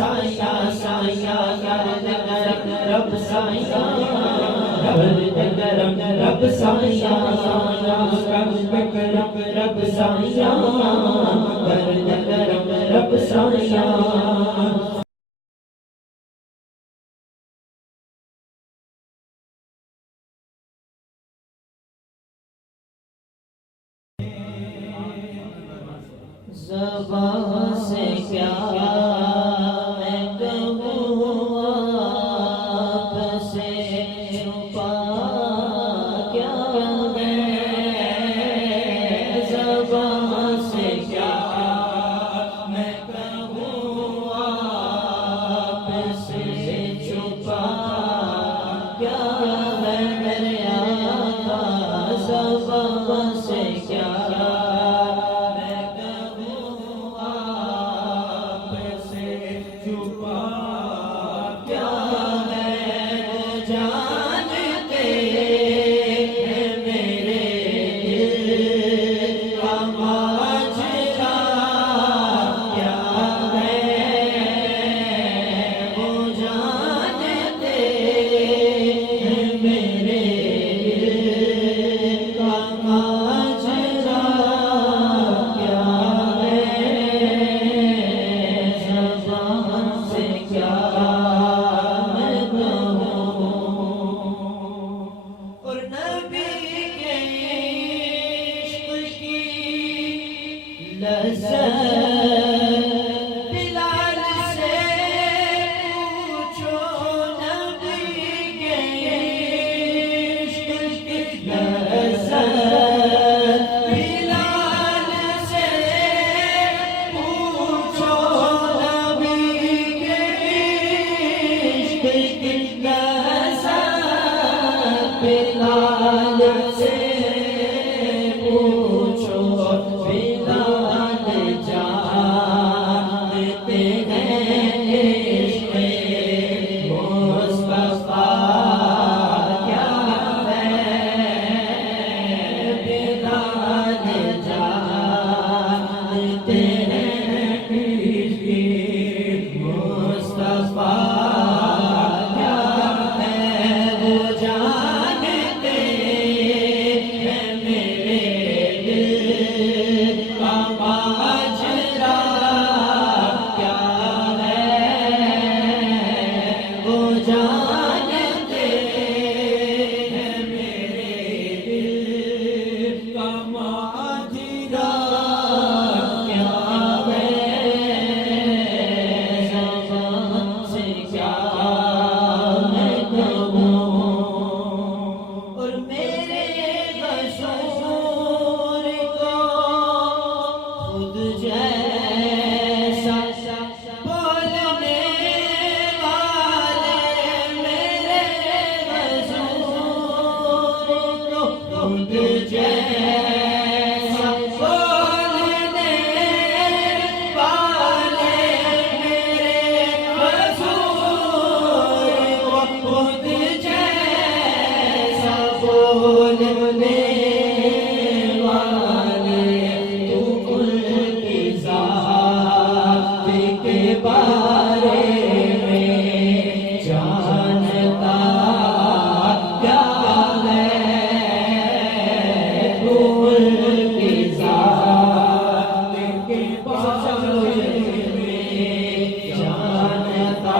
سایہ سایہ کرم رب سایہ کرم رب سایہ کرم رب سایہ کرم رب سایہ زبان سے کیا میں کہوں آپ سے چھپا کیا ہے زبان سے کیا میں کہوں آپ سے چھپا کیا ہے میرے آقا زبان سے کیا بلال سے پوچھو نبی کے عشق کی لذت بلال سے پوچھو نبی کے عشق کی لذت بلال سے پوچھو بلال جانتے ہیں عشق مصطفیٰ کیا ہے بلال جانتے ہیں عشق مصطفیٰ کیا ہے وہ جانتے ہیں میرے دل کا ماجرا کیا ہے وہ جانتے ہیں میرے دل کا ماجرا کیا ہے زبان سے کیا میں کہوں اور میرے غشور کو خود جیسا بولنے والے میرے غشور کو خود جیسا بولنے والے میرے غشور کو خود جیسا بولنے کے بارے میں جانتا کیا ہے گل کی ذات کے بارے میں جانتا